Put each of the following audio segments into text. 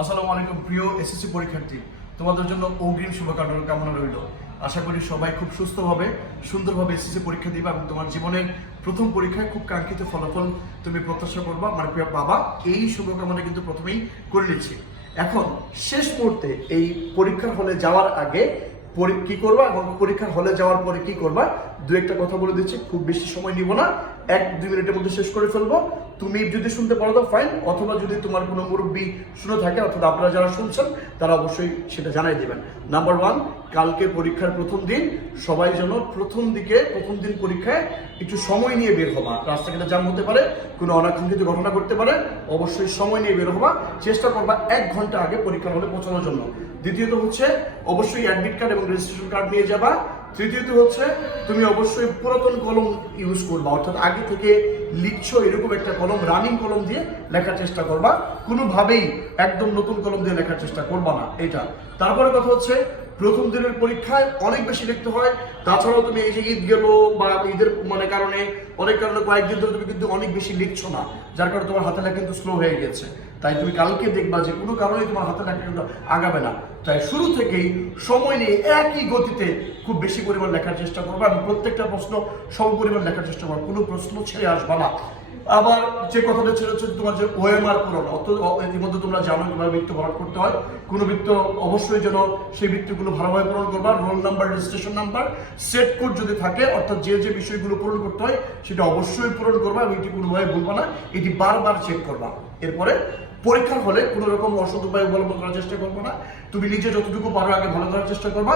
আসসালামু আলাইকুম, প্রিয় এসএসসি পরীক্ষার্থী। তোমাদের জন্য অগ্রিম শুভকামনা কামনা রইল। আশা করি সবাই খুব সুস্থভাবে, সুন্দরভাবে এসএসসি পরীক্ষা দিবা এবং তোমার জীবনের প্রথম পরীক্ষায় খুব কাঙ্ক্ষিত ফলাফল তুমি প্রত্যাশা করবা। মানে প্রিয় বাবা, এই শুভকামনা কিন্তু প্রথমেই করে নিচ্ছি। এখন শেষ মুহূর্তে এই পরীক্ষার হলে যাওয়ার আগে কি করবা এবং পরীক্ষার হলে যাওয়ার পরে কি করবা? দু একটা কথা বলে দিচ্ছি, খুব বেশি সময় নিব না। এক, দুই মিনিটের মধ্যে শেষ করে ফেলব। তুমি যদি শুনতে পারো, তো ফাইন অথবা যদি তোমার কোনো মুরব্বী শুনে থাকে, অথবা আপনারা যারা শুনছেন, তারা অবশ্যই সেটা জানাই দেবেন। নাম্বার ওয়ান কালকে পরীক্ষার প্রথম দিন, সবাই যেন প্রথম দিকে, প্রথম দিন পরীক্ষায় একটু সময় নিয়ে বের হবা। রাস্তাঘাটে জাম হতে পারে, কোনো অনাকাঙ্ক্ষিত ঘটনা করতে পারে, অবশ্যই সময় নিয়ে বের হবা। চেষ্টা করবা এক ঘণ্টা আগে পরীক্ষার হলে পৌঁছানোর জন্য। দ্বিতীয়ত হচ্ছে, অবশ্যই অ্যাডমিট কার্ড এবং রেজিস্ট্রেশন কার্ড নিয়ে যাবা। তৃতীয়ত হচ্ছে, তুমি অবশ্যই পুরাতন কলম ইউজ করবা, অর্থাৎ আগে থেকে লিখছো এরকম একটা কলম রানিং কলম দিয়ে লেখার চেষ্টা করবা। কোনোভাবেই একদম নতুন কলম দিয়ে লেখার চেষ্টা করবা না এটা। তারপরে কথা হচ্ছে, প্রথম দিনের পরীক্ষায় অনেক বেশি লিখতে হয়। তাছাড়াও তুমি এই যে ঈদ গেল বা ঈদের মানে কারণে, অনেক কারণে কয়েকদিন ধরে তুমি কিন্তু অনেক বেশি লিখছো না, যার কারণে তোমার হাতে লেখা কিন্তু স্লো হয়ে গেছে। তাই তুমি কালকে দেখবা যে কোনো কারণে তোমার হাতে লেখা কিন্তু আগাবে না। তাই শুরু থেকেই সময় নিয়ে একই গতিতে খুব বেশি পরিমাণ লেখার চেষ্টা করবে। এবং প্রত্যেকটা প্রশ্ন সম পরিমাণ লেখার চেষ্টা করব। কোনো প্রশ্ন ছেড়ে আসবা না। আবার যে কথাটা ছিল হচ্ছে তোমার যে ওএমআর পূরণ ইতিমধ্যে তোমরা জানো কীভাবে বৃত্ত ভরাট করতে হয়। কোনো বৃত্ত অবশ্যই যেন সেই বৃত্তগুলো ভালোভাবে পূরণ করবা। Roll number registration number set code যদি থাকে, অর্থাৎ যে যে বিষয়গুলো পূরণ করতে হয়, সেটা অবশ্যই পূরণ করবা এবং এটি কোনোভাবে ভুলবা না। এটি বারবার চেক করবা। এরপরে পরীক্ষার হলে কোনো রকম অসৎ উপায় অবলম্বন করার চেষ্টা করব না। তুমি নিজে যতটুকু পারো আগে ভালো করার চেষ্টা করবা।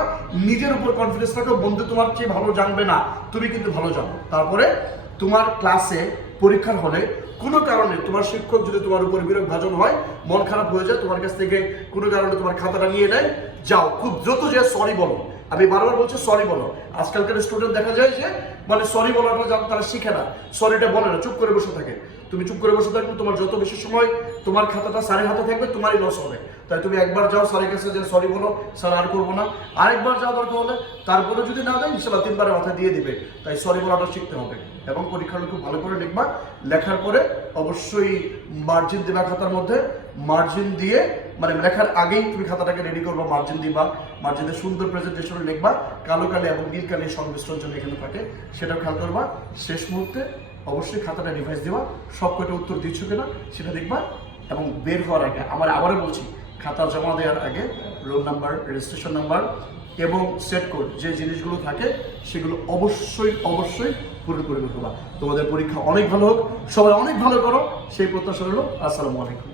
নিজের উপর কনফিডেন্স রাখো বন্ধু তোমার চেয়ে ভালো জানবে না। তুমি কিন্তু ভালো জানো। তারপরে তোমার ক্লাসে পরীক্ষার হলে কোনো কারণে তোমার শিক্ষক যদি তোমার উপর বিরোধ ভাজন হয়, মন খারাপ হয়ে যায়, তোমার কাছ থেকে কোনো কারণে তোমার খাতাটা নিয়ে নেয়, যাও, খুব দ্রুত যে সরি বলো। আমি বারবার বলছি সরি বলো। আজকালকার স্টুডেন্ট দেখা যায় যে মানে সরি বলাটা যখন তারা শিখে না। সরিটা বলে না, চুপ করে বসে থাকে। তুমি চুপ করে বসে থাকবে, তোমার যত বেশি সময় তোমার খাতাটা স্যারের হাতে থাকবে, তোমারই লস হবে। তাই তুমি একবার যাও স্যারের কাছে যে সরি বলো স্যার আর করব না। আরেকবার যাও দরকার হলে তারপরে যদি না দেয়, ইনশাল্লাহ তিনবারের মাথায় দিয়ে দিবে। তাই সরি বলাটা শিখতে হবে। এবং পরীক্ষাটা খুব ভালো করে লিখবা। লেখার পরে অবশ্যই মার্জিন দেবা খাতার মধ্যে। মার্জিন দিয়ে মানে লেখার আগেই তুমি খাতাটাকে রেডি করবা মার্জিন দিবা মার্জিনে সুন্দর প্রেজেন্টেশন লিখবা, কালো কালি এবং নীল কালির সংমিশ্রণ জন্য এখানে থাকে, সেটাও খেয়াল করবা। শেষ মুহূর্তে অবশ্যই খাতাটা রিভাইজ দেওয়া সব কটা উত্তর দিচ্ছ কিনা সেটা দেখবা এবং বের হওয়ার আগে, আমার আবারও বলছি, খাতা জমা দেওয়ার আগে রোল নাম্বার রেজিস্ট্রেশন নাম্বার এবং সেট কোড যে জিনিসগুলো থাকে, সেগুলো অবশ্যই অবশ্যই পূরণ করে দেবা তোমাদের পরীক্ষা অনেক ভালো হোক, সবাই অনেক ভালো করো, সেই প্রত্যাশা হলো আসসালামু আলাইকুম।